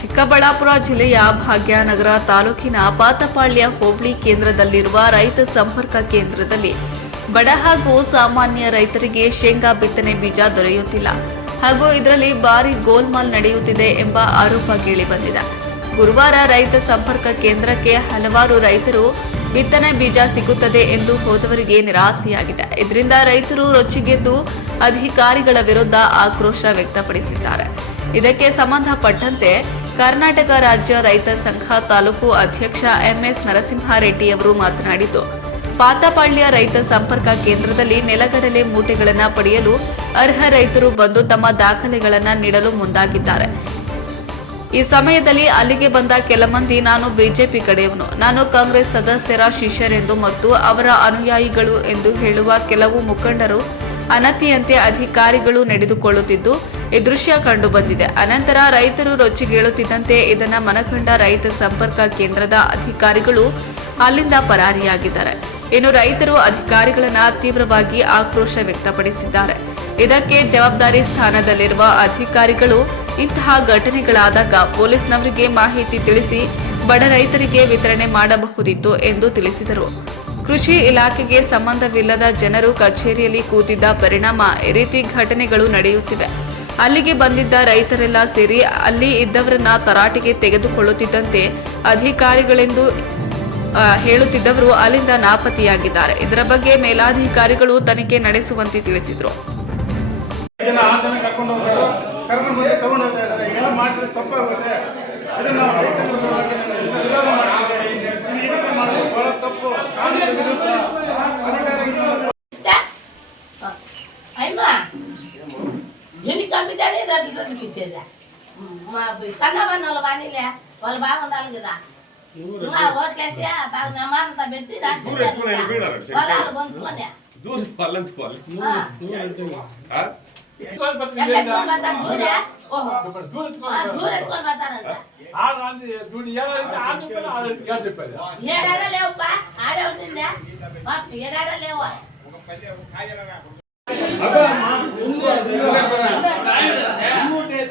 ಚಿಕ್ಕಬಳ್ಳಾಪುರ ಜಿಲ್ಲೆಯ ಭಾಗ್ಯನಗರ ತಾಲೂಕಿನ ಪಾತಪಾಳ್ಯ ಹೋಬಳಿ ಕೇಂದ್ರದಲ್ಲಿರುವ ರೈತ ಸಂಪರ್ಕ ಕೇಂದ್ರದಲ್ಲಿ ಬಡ ಹಾಗೂ ಸಾಮಾನ್ಯ ರೈತರಿಗೆ ಶೇಂಗಾ ಬಿತ್ತನೆ ಬೀಜ ದೊರೆಯುತ್ತಿಲ್ಲ. ಹಾಗೂ ಇದರಲ್ಲಿ ಭಾರಿ ಗೋಲ್ಮಾಲ್ ನಡೆಯುತ್ತಿದೆ ಎಂಬ ಆರೋಪ ಕೇಳಿಬಂದಿದೆ ಗುರುವಾರ ರೈತ ಸಂಪರ್ಕ ಕೇಂದ್ರಕ್ಕೆ ಹಲವಾರು ರೈತರು ಬಿತ್ತನೆ ಬೀಜ ಸಿಗುತ್ತದೆ ಎಂದು ಹೋದವರಿಗೆ ನಿರಾಸೆಯಾಗಿದೆ. ಇದರಿಂದ ರೈತರು ರೊಚ್ಚಿಗೆದ್ದು ಅಧಿಕಾರಿಗಳ ವಿರುದ್ಧ ಆಕ್ರೋಶ ವ್ಯಕ್ತಪಡಿಸಿದ್ದಾರೆ. ಇದಕ್ಕೆ ಸಂಬಂಧಪಟ್ಟಂತೆ ಕರ್ನಾಟಕ ರಾಜ್ಯ ರೈತ ಸಂಘ ತಾಲೂಕು ಅಧ್ಯಕ್ಷ ಎಂಎಸ್ ನರಸಿಂಹಾರೆಡ್ಡಿಯವರು ಮಾತನಾಡಿದ್ದು ಪಾತಪಾಳ್ಯ ರೈತ ಸಂಪರ್ಕ ಕೇಂದ್ರದಲ್ಲಿ ನೆಲಗಡಲೆ ಮೂಟೆಗಳನ್ನು ಪಡೆಯಲು ಅರ್ಹ ರೈತರು ಬಂದು ತಮ್ಮ ದಾಖಲೆಗಳನ್ನು ನೀಡಲು ಮುಂದಾಗಿದ್ದಾರೆ. ಈ ಸಮಯದಲ್ಲಿ ಅಲ್ಲಿಗೆ ಬಂದ ಕೆಲ ಮಂದಿ, ನಾನು ಬಿಜೆಪಿ ಕಡೆಯವನು. ನಾನು ಕಾಂಗ್ರೆಸ್ ಸದಸ್ಯರ ಶಿಷ್ಯರೆಂದು ಮತ್ತು ಅವರ ಅನುಯಾಯಿಗಳು ಎಂದು ಹೇಳುವ ಕೆಲವು ಮುಖಂಡರು ಅನತಿಯಂತೆ ಅಧಿಕಾರಿಗಳು ನಡೆದುಕೊಳ್ಳುತ್ತಿದ್ದು, ಈ ದೃಶ್ಯ ಕಂಡುಬಂದಿದೆ. ಅನಂತರ ರೈತರು ರೊಚ್ಚಿಗೇಳುತ್ತಿದ್ದಂತೆ ಇದನ್ನ ಮನಕಂಡ ರೈತ ಸಂಪರ್ಕ ಕೇಂದ್ರದ ಅಧಿಕಾರಿಗಳು ಅಲ್ಲಿಂದ ಪರಾರಿಯಾಗಿದ್ದಾರೆ. ಇನ್ನು ರೈತರು ಅಧಿಕಾರಿಗಳನ್ನ ತೀವ್ರವಾಗಿ ಆಕ್ರೋಶ ವ್ಯಕ್ತಪಡಿಸಿದ್ದಾರೆ. ಇದಕ್ಕೆ ಜವಾಬ್ದಾರಿ ಸ್ಥಾನದಲ್ಲಿರುವ ಅಧಿಕಾರಿಗಳು ಇಂತಹ ಘಟನೆಗಳಾದಾಗ ಪೊಲೀಸ್ನವರಿಗೆ ಮಾಹಿತಿ ತಿಳಿಸಿ ಬಡ ರೈತರಿಗೆ ವಿತರಣೆ ಮಾಡಬಹುದಿತ್ತು ಎಂದು ತಿಳಿಸಿದರು. ಕೃಷಿ ಇಲಾಖೆಗೆ ಸಂಬಂಧವಿಲ್ಲದ ಜನರು ಕಚೇರಿಯಲ್ಲಿ ಕೂತಿದ್ದ ಪರಿಣಾಮ ಈ ರೀತಿ ಘಟನೆಗಳು ನಡೆಯುತ್ತಿವೆ. ಅಲ್ಲಿಗೆ ಬಂದಿದ್ದ ರೈತರೆಲ್ಲ ಸೇರಿ ಅಲ್ಲಿ ಇದ್ದವರನ್ನ ತರಾಟೆಗೆ ತೆಗೆದುಕೊಳ್ಳುತ್ತಿದ್ದಂತೆ ಅಧಿಕಾರಿಗಳೆಂದು ಹೇಳುತ್ತಿದ್ದವರು ಅಲ್ಲಿಂದ ನಾಪತ್ತೆಯಾಗಿದ್ದಾರೆ. ಇದರ ಬಗ್ಗೆ ಮೇಲಾಧಿಕಾರಿಗಳು ತನಿಖೆ ನಡೆಸುವಂತೆ ತಿಳಿಸಿದರು. ఇచ్చేదా సన్న వాళ్ళు పనిలే వాళ్ళు బాగుండాలి కదా మా ఓట్లేసి బాగా నమ్మాలంతా పెట్టి దాంట్లో పొలాలు పంచుకోలే దూరం పల్లంచుకోవాలి ఏడాడ లేవుపా ఆడే ఉండిందా ఏడాడ లేవా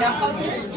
Yapalım.